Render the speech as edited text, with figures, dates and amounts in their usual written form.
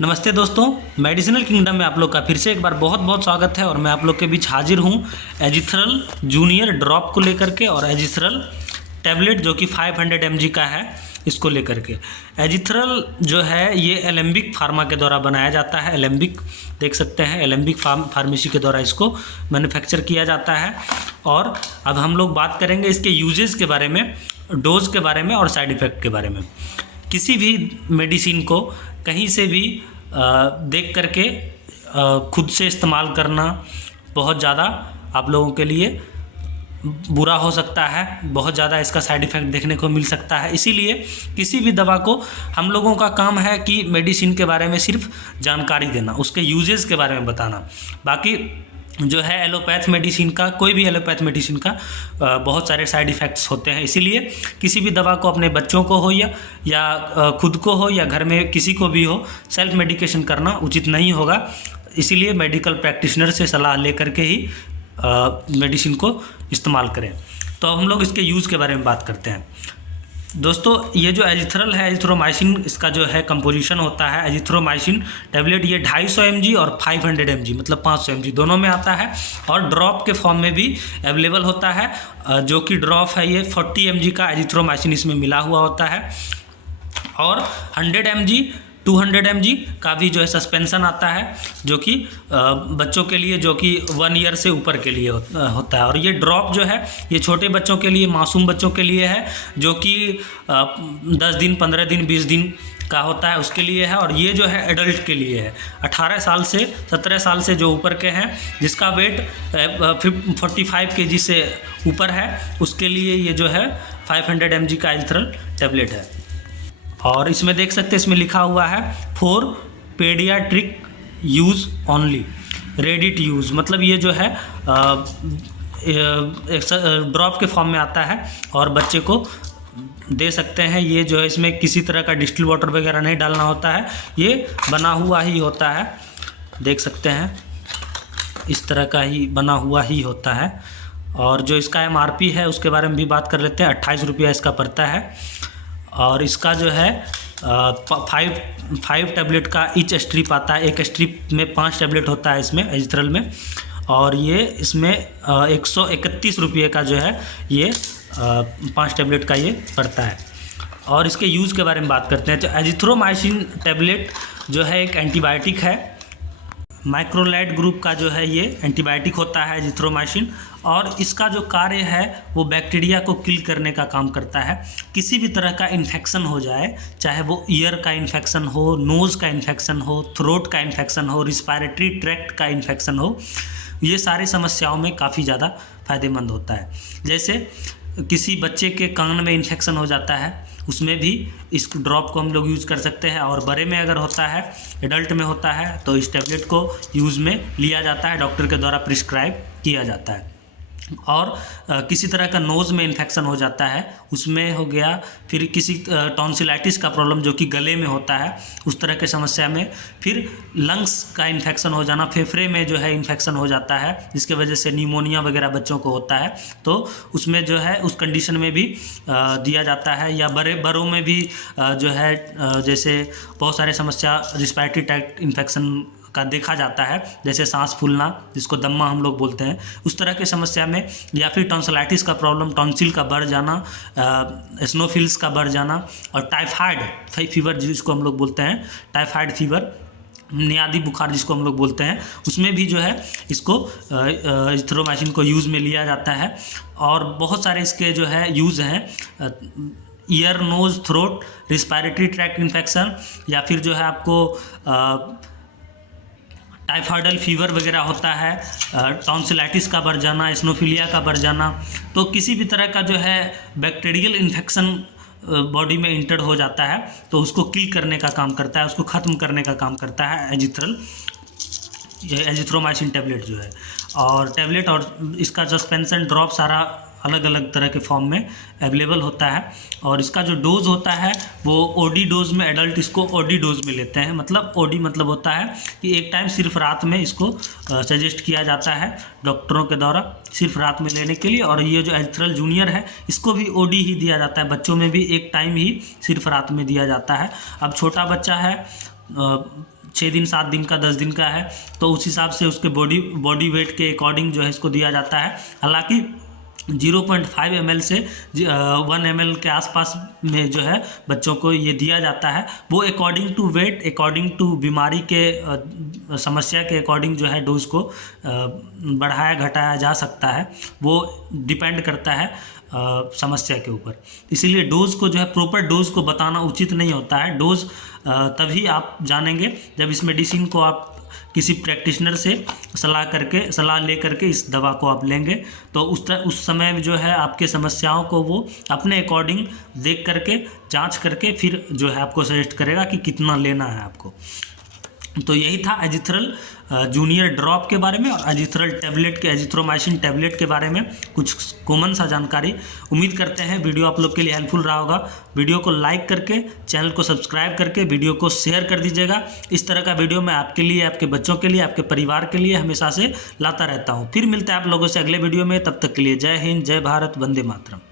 नमस्ते दोस्तों, medicinal kingdom में आप लोग का फिर से एक बार बहुत बहुत स्वागत है। और मैं आप लोग के बीच हाजिर हूँ एजिथ्रल जूनियर ड्रॉप को लेकर के और एजिथ्रल टैबलेट जो कि 500 mg का है, इसको लेकर के। एजिथ्रल जो है ये एलेम्बिक फार्मा के द्वारा बनाया जाता है। एलेम्बिक देख सकते हैं, एलेम्बिक फार्मेसी के द्वारा इसको मैन्युफैक्चर किया जाता है। और अब हम लोग बात करेंगे इसके यूजेस के बारे में, डोज के बारे में और साइड इफ़ेक्ट के बारे में। किसी भी मेडिसिन को कहीं से भी देख करके खुद से इस्तेमाल करना बहुत ज़्यादा आप लोगों के लिए बुरा हो सकता है, बहुत ज़्यादा इसका साइड इफ़ेक्ट देखने को मिल सकता है। इसीलिए किसी भी दवा को हम लोगों का काम है कि मेडिसिन के बारे में सिर्फ जानकारी देना, उसके यूजेस के बारे में बताना। बाकी जो है एलोपैथ मेडिसिन का, कोई भी एलोपैथ मेडिसिन का बहुत सारे साइड इफ़ेक्ट्स होते हैं। इसीलिए किसी भी दवा को अपने बच्चों को हो या खुद को हो या घर में किसी को भी हो, सेल्फ मेडिकेशन करना उचित नहीं होगा। इसीलिए मेडिकल प्रैक्टिशनर से सलाह लेकर के ही मेडिसिन को इस्तेमाल करें। तो अब हम लोग इसके यूज़ के बारे में बात करते हैं। दोस्तों, ये जो एजिथ्रल है, एजिथ्रोमाइसिन, इसका जो है कंपोजिशन होता है एजिथ्रोमाइसिन टैबलेट। ये 250 mg और 500 mg मतलब 500 mg दोनों में आता है और ड्रॉप के फॉर्म में भी अवेलेबल होता है। जो कि ड्रॉप है ये 40 mg का एजिथ्रोमाइसिन इसमें मिला हुआ होता है। और 100 mg 200 mg का भी जो है सस्पेंशन आता है, जो कि बच्चों के लिए, जो कि 1 ईयर से ऊपर के लिए होता है। और ये ड्रॉप जो है ये छोटे बच्चों के लिए, मासूम बच्चों के लिए है, जो कि 10 दिन 15 दिन 20 दिन का होता है, उसके लिए है। और ये जो है एडल्ट के लिए है, 18 साल से 17 साल से जो ऊपर के हैं, जिसका वेट 45 kg से ऊपर है, उसके लिए ये जो है 500 mg का एजिथ्रल टैबलेट है। और इसमें देख सकते हैं, इसमें लिखा हुआ है for paediatric use only, ready to use. मतलब ये जो है ड्रॉप के फॉर्म में आता है और बच्चे को दे सकते हैं। ये जो है इसमें किसी तरह का डिस्टिल वाटर वगैरह नहीं डालना होता है, ये बना हुआ ही होता है। देख सकते हैं इस तरह का ही बना हुआ ही होता है। और जो इसका MRP है उसके बारे में भी बात कर लेते हैं। 28 रुपया इसका पड़ता है। और इसका जो है 5 टैबलेट का ईच स्ट्रिप आता है। एक स्ट्रिप में 5 टैबलेट होता है इसमें एजिथ्रल में। और ये इसमें 131 रुपये का जो है ये 5 टैबलेट का ये पड़ता है। और इसके यूज़ के बारे में बात करते हैं। तो एजिथ्रोमाइसिन टैबलेट जो है एक एंटीबायोटिक है, माइक्रोलाइड ग्रुप का जो है ये एंटीबायोटिक होता है एजिथ्रोमाइसिन। और इसका जो कार्य है वो बैक्टीरिया को किल करने का काम करता है। किसी भी तरह का इन्फेक्शन हो जाए, चाहे वो ईयर का इन्फेक्शन हो, नोज़ का इन्फेक्शन हो, थ्रोट का इन्फेक्शन हो, रिस्पायरेटरी ट्रैक्ट का इन्फेक्शन हो, ये सारी समस्याओं में काफ़ी ज़्यादा फ़ायदेमंद होता है। जैसे किसी बच्चे के कान में इन्फेक्शन हो जाता है, उसमें भी इस ड्रॉप को हम लोग यूज़ कर सकते हैं। और बड़े में अगर होता है, एडल्ट में होता है, तो इस टैबलेट को यूज़ में लिया जाता है, डॉक्टर के द्वारा प्रिस्क्राइब किया जाता है। और किसी तरह का नोज़ में इन्फेक्शन हो जाता है, उसमें हो गया। फिर किसी टॉन्सिलाइटिस का प्रॉब्लम जो कि गले में होता है, उस तरह के समस्या में। फिर लंग्स का इन्फेक्शन हो जाना, फेफड़े में जो है इन्फेक्शन हो जाता है, जिसके वजह से निमोनिया वगैरह बच्चों को होता है, तो उसमें जो है उस कंडीशन में भी दिया जाता है। या बड़ों में भी जो है जैसे बहुत सारे समस्या रिस्पायरेटरी ट्रैक्ट इन्फेक्शन का देखा जाता है, जैसे सांस फूलना, जिसको दम्मा हम लोग बोलते हैं, उस तरह की समस्या में। या फिर टॉन्सिलाइटिस का प्रॉब्लम, टॉन्सिल का बढ़ जाना, एस्नोफिल्स का बढ़ जाना, और टाइफाइड फीवर जिसको हम लोग बोलते हैं, टाइफाइड फीवर, मियादी बुखार जिसको हम लोग बोलते हैं, उसमें भी जो है इसको एजिथ्रोमाइसिन को यूज़ में लिया जाता है। और बहुत सारे इसके जो है यूज़ हैं, ear, nose, throat, respiratory tract infection, या फिर जो है आपको टाइफाइडल फीवर वगैरह होता है, टॉन्सिलाइटिस का बढ़ जाना, एस्नोफिलिया का बढ़ जाना। तो किसी भी तरह का जो है बैक्टीरियल इन्फेक्शन बॉडी में इंटर हो जाता है, तो उसको किल करने का काम करता है, उसको ख़त्म करने का काम करता है एजिथ्रोमाइसिन टैबलेट जो है। और टैबलेट और इसका सस्पेंशन, ड्रॉप, सारा अलग अलग तरह के फॉर्म में अवेलेबल होता है। और इसका जो डोज होता है वो ओडी डोज में, एडल्ट इसको ओडी डोज में लेते हैं। मतलब ओडी मतलब होता है कि एक टाइम सिर्फ रात में इसको सजेस्ट किया जाता है डॉक्टरों के द्वारा, सिर्फ रात में लेने के लिए। और ये जो एजिथ्रल जूनियर है, इसको भी ओडी ही दिया जाता है, बच्चों में भी एक टाइम ही सिर्फ रात में दिया जाता है। अब छोटा बच्चा है 6 दिन 7 दिन का 10 दिन का है तो उस हिसाब से उसके बॉडी वेट के अकॉर्डिंग जो है इसको दिया जाता है। हालांकि 0.5 ml से 1 ml के आसपास में जो है बच्चों को ये दिया जाता है। वो according to weight, according to बीमारी के समस्या के अकॉर्डिंग जो है डोज को बढ़ाया घटाया जा सकता है, वो डिपेंड करता है समस्या के ऊपर। इसीलिए डोज को जो है प्रॉपर डोज को बताना उचित नहीं होता है। डोज तभी आप जानेंगे जब इस मेडिसिन को आप किसी प्रैक्टिशनर से सलाह ले करके इस दवा को आप लेंगे, तो उस समय में जो है आपके समस्याओं को वो अपने अकॉर्डिंग देख करके जांच करके फिर जो है आपको सजेस्ट करेगा कि कितना लेना है आपको। तो यही था एजिथ्रल जूनियर ड्रॉप के बारे में और एजिथ्रल टैबलेट के एजिथ्रोमाइसिन टैबलेट के बारे में कुछ कॉमन सा जानकारी। उम्मीद करते हैं वीडियो आप लोग के लिए हेल्पफुल रहा होगा। वीडियो को लाइक करके चैनल को सब्सक्राइब करके वीडियो को शेयर कर दीजिएगा। इस तरह का वीडियो मैं आपके लिए, आपके बच्चों के लिए, आपके परिवार के लिए हमेशा से लाता रहता हूँ। फिर मिलते हैं आप लोगों से अगले वीडियो में, तब तक के लिए जय हिंद, जय भारत, वंदे मातरम।